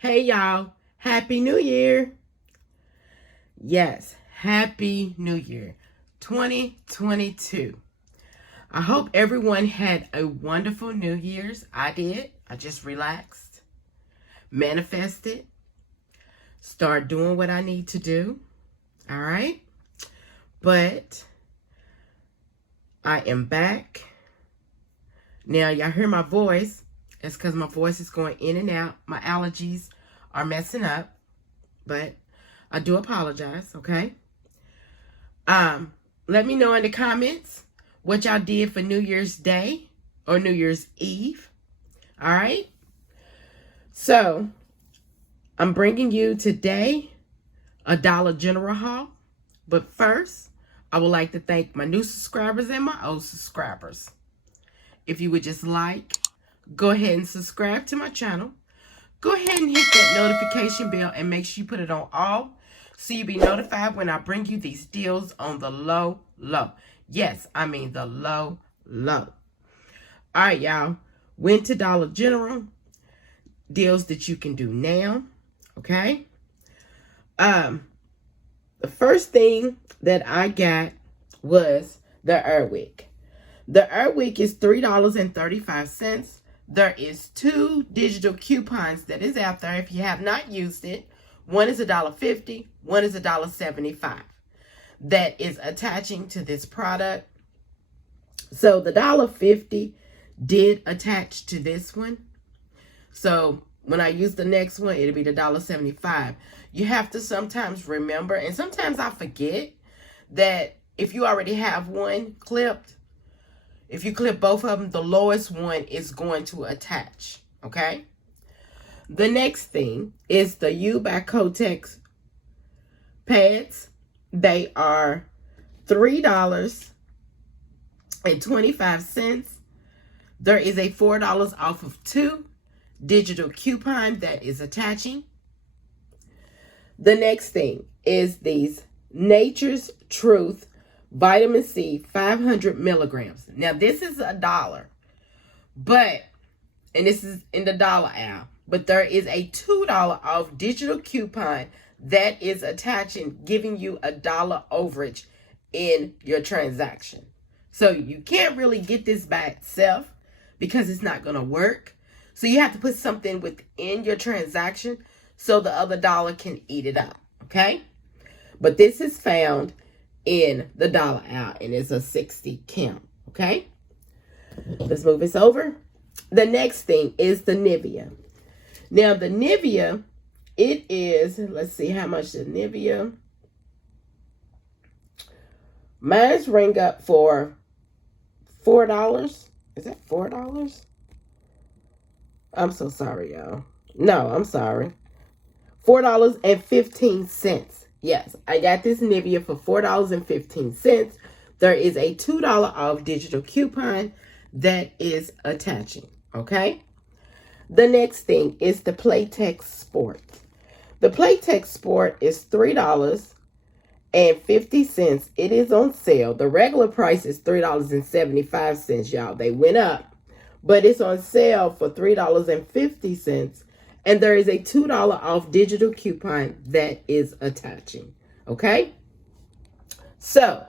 Hey y'all, Happy New Year. Yes, Happy New Year 2022. I hope everyone had a wonderful New Year's. I did. I just relaxed, manifested, start doing what I need to do. All right. But I am back. Now, y'all hear my voice. It's because my voice is going in and out. My allergies are messing up. But I do apologize, okay? Let me know in the comments what y'all did for New Year's Day or New Year's Eve. All right? So, I'm bringing you today a Dollar General haul. But first, I would like to thank my new subscribers and my old subscribers. If you would just go ahead and subscribe to my channel. Go ahead and hit that notification bell and make sure you put it on all so you'll be notified when I bring you these deals on the low. Yes, I mean the low. All right, y'all. Went to Dollar General. Deals that you can do now. Okay? The first thing that I got was the Airwick. The Airwick is $3.35. There is 2 digital coupons that is out there if you have not used it. One is $1.50, one is $1.75. That is attaching to this product. So the $1.50 did attach to this one. So when I use the next one, it'll be the $1.75. You have to sometimes remember, and sometimes I forget, that if you already have one clipped, if you clip both of them, the lowest one is going to attach, okay? The next thing is the U by Kotex Pads. They are $3.25. There is a $4 off of 2 digital coupon that is attaching. The next thing is these Nature's Truth Vitamin C 500 milligrams. Now this is $1, but, and this is in the dollar aisle, but there is a $2 off digital coupon that is attaching, giving you $1 overage in your transaction. So you can't really get this by itself because it's not going to work. So you have to put something within your transaction so the other dollar can eat it up. Okay. But this is found in the dollar aisle, and it's a 60 count. Okay. Let's move this over. The next thing is the Nivea. Now the Nivea, it is, let's see how much the Nivea. Mine's ring up for $4. Is that $4? I'm so sorry, y'all. No, I'm sorry. $4.15. Yes, I got this Nivea for $4.15. There is a $2 off digital coupon that is attaching. Okay. The next thing is the Playtex Sport. The Playtex Sport is $3.50. It is on sale. The regular price is $3.75, y'all. They went up, but it's on sale for $3.50. And there is a $2 off digital coupon that is attaching. Okay. So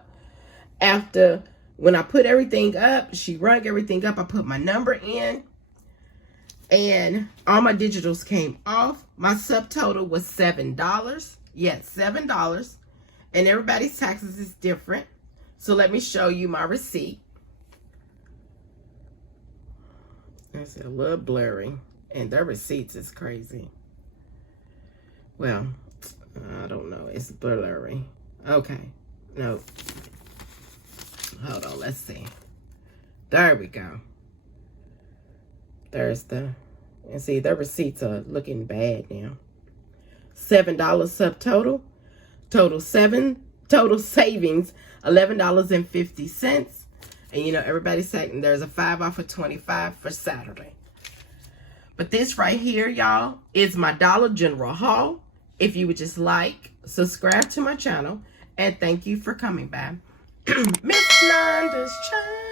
after, when I put everything up, she rung everything up. I put my number in and all my digitals came off. My subtotal was $7. Yes, $7. And everybody's taxes is different. So let me show you my receipt. It's a little blurry. And their receipts is crazy. Well, I don't know. It's blurry. Okay. No. Hold on. Let's see. There we go. There's the, and see, their receipts are looking bad now. $7 subtotal. Total savings, $11.50. And you know, everybody's saying there's a 5 off of 25 for Saturday. But this right here, y'all, is my Dollar General haul. If you would just subscribe to my channel, and thank you for coming by. Miss Londa's Child.